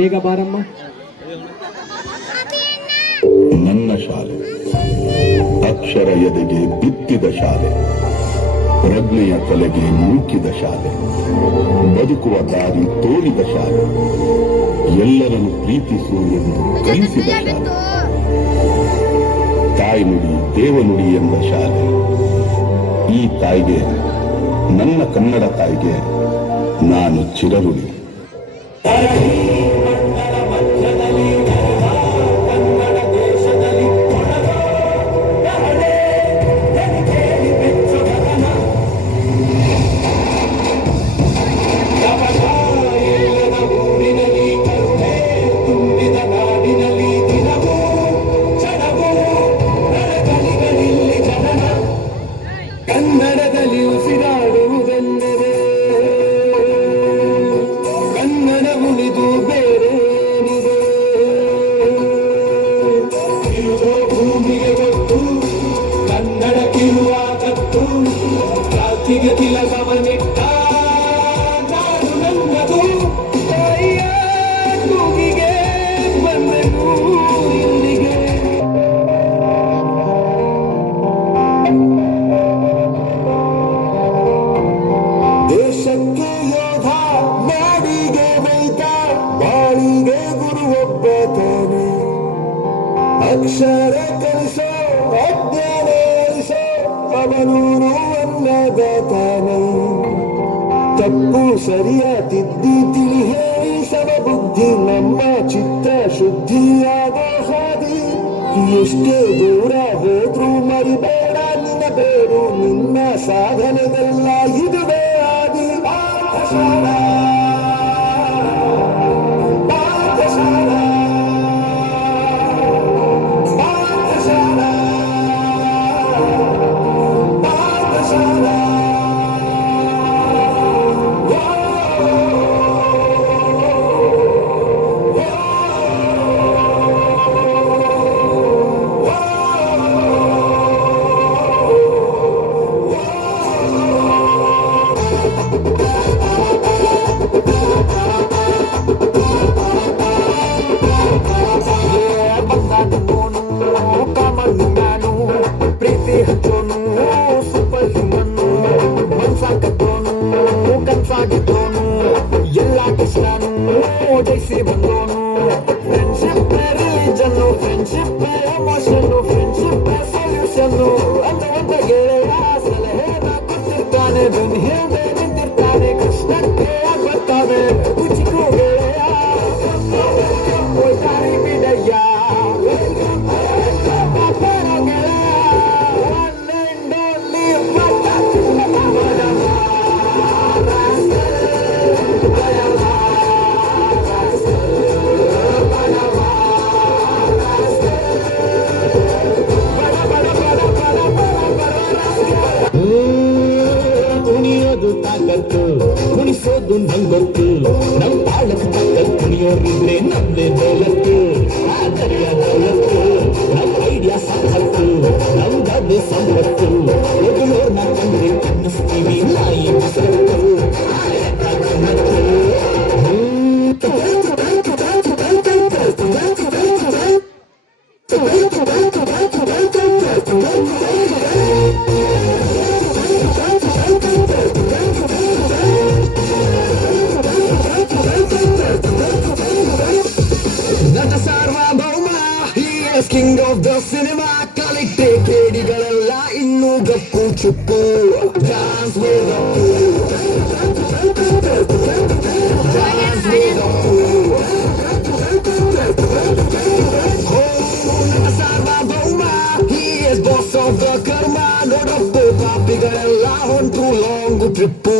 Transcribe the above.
ಬೇಗ ಬಾರಮ್ಮ. ನನ್ನ ಶಾಲೆ ಅಕ್ಷರ ಎದೆಗೆ ಬಿತ್ತಿದ ಶಾಲೆ, ಪ್ರಜ್ಞೆಯ ತಲೆಗೆ ನೂಕಿದ ಶಾಲೆ, ಬದುಕುವ ದಾರಿ ತೋರಿದ ಶಾಲೆ, ಎಲ್ಲರನ್ನು ಪ್ರೀತಿಸು ಎಂದು ಕಲಿಸಿದ ಶಾಲೆ, ತಾಯ್ನುಡಿ ದೇವನುಡಿ ಎಂದ ಶಾಲೆ. ಈ ತಾಯಿಗೆ, ನನ್ನ ಕನ್ನಡ ತಾಯಿಗೆ ನಾನು ಚಿರಋಣಿ. ಕನ್ನಡದಲ್ಲಿ ಉಸಿರಾಡುವುದೆಂದರೆ ಕನ್ನಡ ಉಳಿದು ಬೇರೇನಿದೆ. ಇರುವುದೋ ಭೂಮಿಗೆ ಗೊತ್ತು ಕನ್ನಡಕ್ಕಿರುವ ಕತ್ತು, ಜಾತಿಗೆ ತಿಲಕವನಿಟ್ಟ ನಾಡು ನನ್ನದು. ತಾಯಿಯ ಕೂಗಿಗೆ ಬಂದೆನು ಇಲ್ಲಿಗೆ. ದೇಶಕ್ಕೆ ಯೋಧ, ನಾಡಿಗೆ ರೈತ, ಬಾಳಿಗೆ ಗುರು ಒಬ್ಬ ತಾನೆ. ಅಕ್ಷರ ಕಲಿಸೋ, ಅಜ್ಞಾನ ಅಳಿಸೋ, ಅವನೂನು ಅನ್ನದಾತಾನೆ. ತಪ್ಪು ಸರಿಯ ತಿದ್ದಿ ತಿಳಿ ಹೇಳಿ ಸಮಬುದ್ಧಿ ನಮ್ಮ ಚಿತ್ತ ಶುದ್ಧಿಯಾಗೋ ಹಾದಿ. ಎಷ್ಟೇ ದೂರ ಹೋದ್ರೂ ಮರಿಬೇಡ ನಿನ್ನ ಬೇರು, ನಿನ್ನ ಸಾಧನೆಗೆಲ್ಲ ಇದುವೇ ಆದಿ. ಪಾಠಶಾಲಾ ಪಾಠಶಾಲಾ ಪಾಠಶಾಲಾ ಪಾಠಶಾಲಾ. ಪ್ರೀತಿ ಹಚ್ಚೋನು ಸೂಪರ್ ಹ್ಯೂಮನ್ನು, ಮನ್ಸಾಕತ್ತೋನು ಕನ್ಸಾಗಿದ್ದೋನು, ಎಲ್ಲ ಕಷ್ಟನು ಜಯಿಸಿ ಬಂದೋನು. Friendship religion, friendship emotion, friendship ಸೊಲ್ಯೂಷನ್ನು ಅಂತ ಗೆಳೆಯ ಸಲಹೆನ ಕೊಟ್ಟಿರ್ತಾನೆ. ಬೆನ್ ಹಿಂದೆ ನಿಂತಿರ್ತಾನೆ, ಕಷ್ಟಕ್ಕೆ ಬರ್ತಾನೆ ಕುಚಿಕು ಗೆಳೆಯ. ಹೋಯ್ತಾರಿ ಬಿಡಯ್ಯ ಕುಣಿಯೋದು ತಾಕತ್ತು, ಕುಣಿಸೋದು ನಂಗೊತ್ತು. ನಮ್ ತಾಳಕ್ಕೆ ತಕ್ಕ ಕುಣಿಯೋರಿದ್ರೆ ನಮ್ದೇ ದೌಲತ್ತು. ಆದರಿಯ ದೌಲತ್ತು, ನಮ್ ಐಡಿಯಾ ಸಂಪತ್ತು, ನಮ್ದದೇ ಸಂಪತ್ತು. ಎದುರೋರ್ನ ಕಂಡ್ರೆ ಅನ್ನಿಸ್ತೀವಿ ನಾಯಿ ಬಿಸತ್ತು. ನಟ ಸಾರ್ವಭೌಮ, he is king of the cinema. ಕಲಿಟ್ಟೆ ಕೇಡಿಗಳೆಲ್ಲ ಇನ್ನೂ ಗಪ್ಪು ಚುಪ್ಪು. Dance with Appu, dance with Appu. ನಟ ಸಾರ್ವಭೌಮ, he is boss of the karma. ನೋಡಪ್ಪು ಪಾಪಿಗಳೆಲ್ಲ ಹೊಂಟ್ರು ಲಾಂಗ್ ಟ್ರಿಪ್ಪು.